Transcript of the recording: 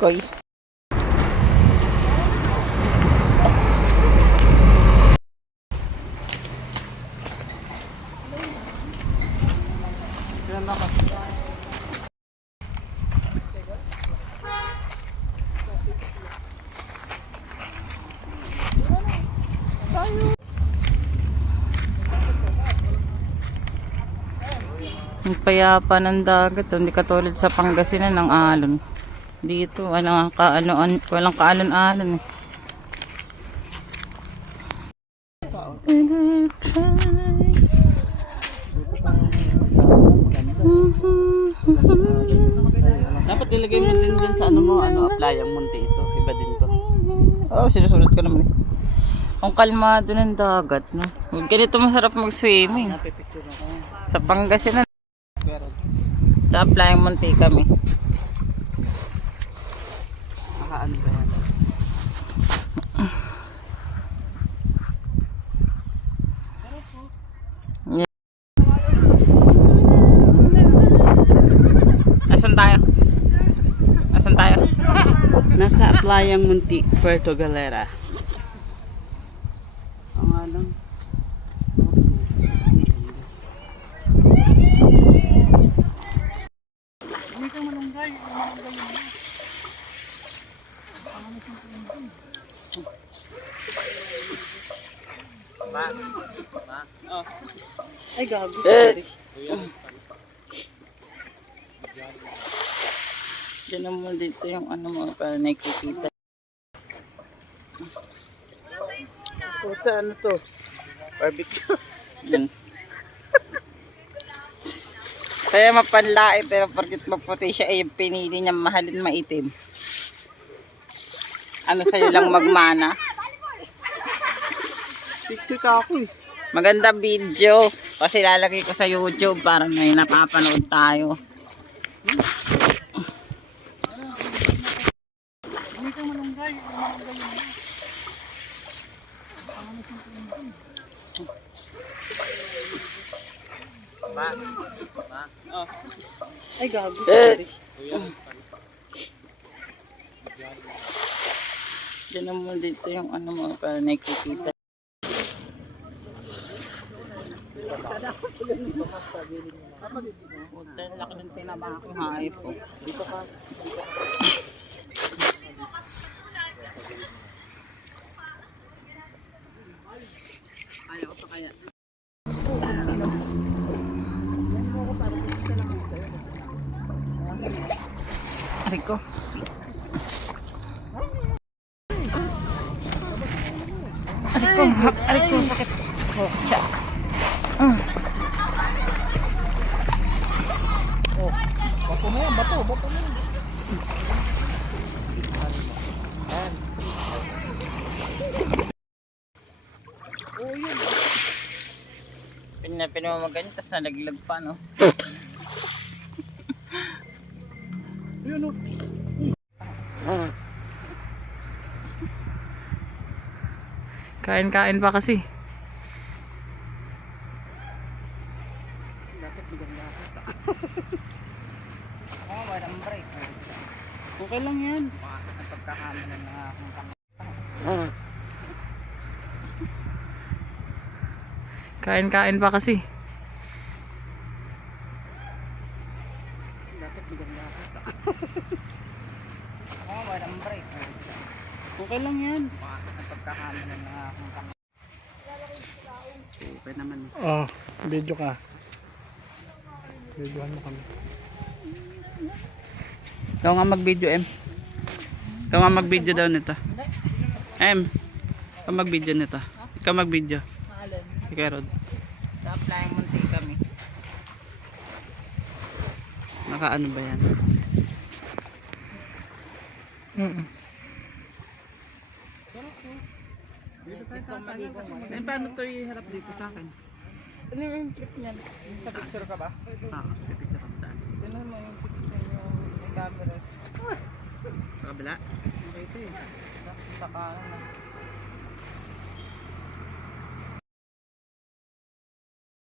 Koy. Ang payapa ng dagat, hindi katulad sa Pangasinan ng alon. Dito, walang kaalon-alon eh. Dapat ilagay mo din dyan sa apply ang munti ito. Iba din to. Oo, sinusulat ko naman eh. Ang kalmado ng dagat, no? Ganito masarap mag-swimming. Sa Pangasinan. Sa Flying Monte kami. Nakaano ba yan? Asan tayo? Asan tayo? Nasa Playang Munti, Puerto Galera. Ang alam. Ay, gabi. Diyan naman dito yung mga para nakikita. Puta, ano to? Barbecue. Yan. Kaya mapanlait pero porkit maputi siya ay pinili niya mahalin maitim. Ano sa'yo lang magmana? Picture ka ako eh. Maganda video kasi lalagay ko sa YouTube para may napapanood tayo. Ay, gabi. Diyan naman dito yung mga para nakikita. Puta, laki ng tinama ko hayop po. Dito ka. Ayaw ko pa kaya. Ariko. Ariko, sakit. Oh, siya. Bato na yan, bato na yan. Pinamamagan niya, tapos nalaglag pa, no? Yun o. Kain-kain pa kasi. Dapat maganda ako. Oo, walang break. Okay lang yan. Napagkakamalan na akong kain-kain pa kasi. Dapat maganda ako. Oo, walang break. Okay lang yan. Napagkakamalan na akong Okay naman. Oh, video ka. Videohan mo kami. Ikaw nga mag-video, M. Ikaw nga mag-video daw nito. M. Ikaw mag-video nito. Ikaw mag-video. Alin? Ikaw, Rod. Sa Flying Monte kami. Nakaano ba yan? Paano ito iharap dito sa akin? Ano yung trip niyan? Sa picture ka ba? Pipicture ako saan? Tignan mo yung picture niyo, yung camera. Sa kabila? Dito eh. Sa kanan.